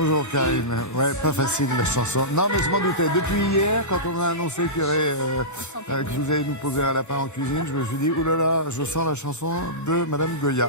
Bonjour Karine. Ouais, pas facile la chanson. Non mais je m'en doutais. Depuis hier, quand on a annoncé qu'il y aurait, que vous allez nous poser un lapin en cuisine, je me suis dit, oulala, je sens la chanson de Madame Goya.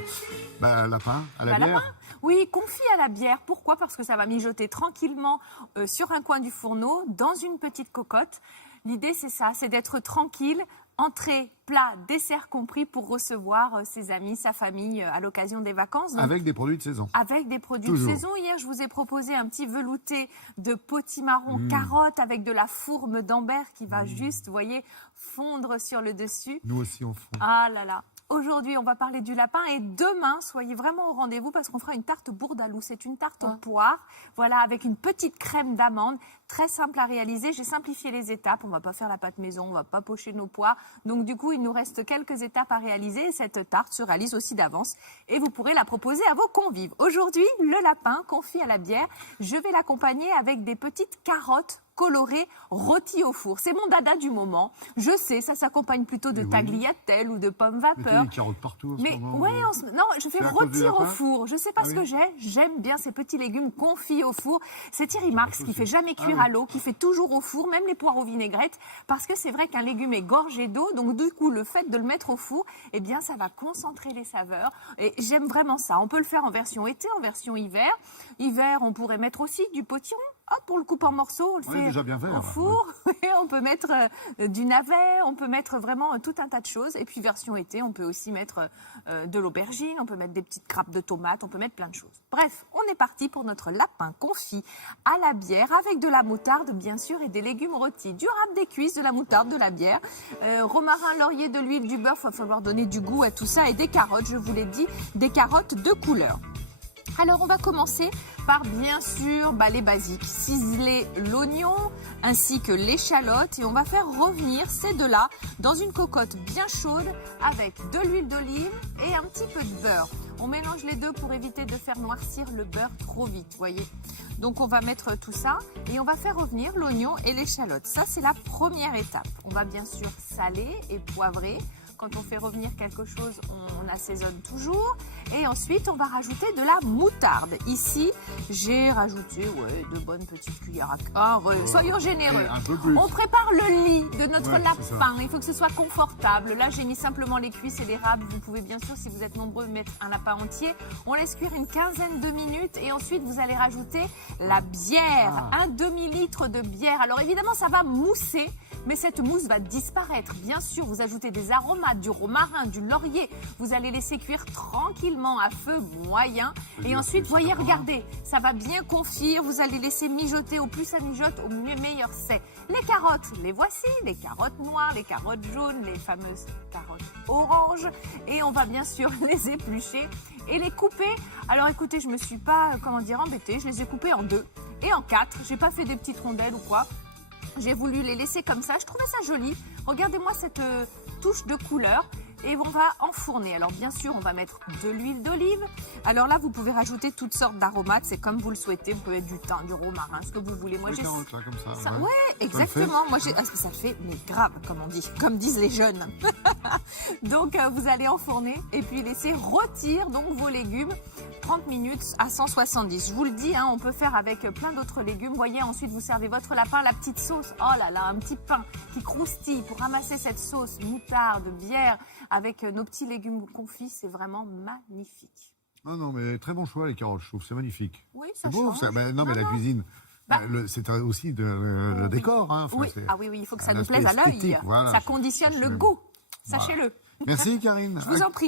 Bah, lapin à la bière. Lapin. Oui, confit à la bière. Pourquoi? Parce que ça va mijoter tranquillement sur un coin du fourneau, dans une petite cocotte. L'idée, c'est ça, c'est d'être tranquille, entrée, plat, dessert compris, pour recevoir ses amis, sa famille à l'occasion des vacances. Donc, avec des produits de saison. avec des produits Toujours. de saison. Hier, je vous ai proposé un petit velouté de potimarron carotte avec de la fourme d'Ambert qui va juste, vous voyez, fondre sur le dessus. Nous aussi on fond. Ah là là. Aujourd'hui, on va parler du lapin et demain, soyez vraiment au rendez-vous parce qu'on fera une tarte bourdaloue. C'est une tarte aux poires, voilà, avec une petite crème d'amande, très simple à réaliser. J'ai simplifié les étapes. On va pas faire la pâte maison, on va pas pocher nos poires. Donc du coup, il nous reste quelques étapes à réaliser et cette tarte se réalise aussi d'avance et vous pourrez la proposer à vos convives. Aujourd'hui, le lapin confit à la bière. Je vais l'accompagner avec des petites carottes colorées rôties au four. C'est mon dada du moment. Je sais, ça s'accompagne plutôt de tagliatelle ou de pommes vapeur. Des carottes partout. Mais ouais, non, je fais à cause du rôtir au lapin four. Je sais pas ce oui. que j'ai. J'aime bien ces petits légumes confits au four. C'est Thierry Marx qui fait jamais cuire à l'eau, qui fait toujours au four, même les poireaux vinaigrettes, parce que c'est vrai qu'un légume est gorgé d'eau, donc du coup le fait de le mettre au four, eh bien ça va concentrer les saveurs. Et j'aime vraiment ça. On peut le faire en version été, en version hiver. Hiver, on pourrait mettre aussi du potiron. Hop, on le coupe en morceaux, on le fait déjà bien vert, au four. On peut mettre du navet, on peut mettre vraiment tout un tas de choses. Et puis version été, on peut aussi mettre de l'aubergine, on peut mettre des petites grappes de tomates, on peut mettre plein de choses. Bref, on est parti pour notre lapin confit à la bière avec de la moutarde bien sûr et des légumes rôtis. Du râpe, des cuisses, de la moutarde, de la bière, romarin, laurier, de l'huile, du beurre, il va falloir donner du goût à tout ça et des carottes, je vous l'ai dit, des carottes de couleur. Alors on va commencer par bien sûr les basiques, ciseler l'oignon ainsi que l'échalote et on va faire revenir ces deux-là dans une cocotte bien chaude avec de l'huile d'olive et un petit peu de beurre. On mélange les deux pour éviter de faire noircir le beurre trop vite, voyez. Donc on va mettre tout ça et on va faire revenir l'oignon et l'échalote. Ça c'est la première étape. On va bien sûr saler et poivrer. Quand on fait revenir quelque chose, on assaisonne toujours. Et ensuite, on va rajouter de la moutarde. Ici, j'ai rajouté de bonnes petites cuillères à café. Soyons généreux. Un peu plus. On prépare le lit de notre Ouais, lapin. Il faut que ce soit confortable. Là, j'ai mis simplement les cuisses et les râpes. Vous pouvez bien sûr, si vous êtes nombreux, mettre un lapin entier. On laisse cuire une quinzaine de minutes. Et ensuite, vous allez rajouter la bière. Un demi-litre de bière. Alors évidemment, ça va mousser. Mais cette mousse va disparaître. Bien sûr, vous ajoutez des aromates, du romarin, du laurier. Vous allez laisser cuire tranquillement à feu moyen. Et ensuite, voyez, regardez, ça va bien confire. Vous allez laisser mijoter. Au plus ça mijote, au meilleur c'est. Les carottes, les voici. Les carottes noires, les carottes jaunes, les fameuses carottes oranges. Et on va bien sûr les éplucher et les couper. Alors écoutez, je me suis pas, embêtée. Je les ai coupées en 2 et en 4. J'ai pas fait des petites rondelles ou quoi. J'ai voulu les laisser comme ça. Je trouvais ça joli. Regardez-moi cette touche de couleur. Et on va enfourner. Alors bien sûr, on va mettre de l'huile d'olive. Alors là, vous pouvez rajouter toutes sortes d'aromates. C'est comme vous le souhaitez. Vous pouvez mettre du thym, du romarin, ce que vous voulez. Moi, j'ai carottes, là, comme ça. ouais, exactement. Moi, j'ai ça le fait, mais grave, comme on dit, comme disent les jeunes. Donc, vous allez enfourner et puis laisser rôtir donc vos légumes 30 minutes à 170. Je vous le dis, on peut faire avec plein d'autres légumes. Voyez, ensuite, vous servez votre lapin, la petite sauce. Oh là là, un petit pain qui croustille pour ramasser cette sauce, moutarde, bière, avec nos petits légumes confits. C'est vraiment magnifique. Ah non, mais très bon choix, les carottes, je trouve. C'est magnifique. Oui, ça C'est beau, change. ça. Mais la cuisine, c'est aussi le décor. Enfin, oui, il faut que ça nous aspect plaise à l'œil. esthétique, voilà. Ça conditionne le goût, sachez-le. Merci, Karine. Je vous en prie.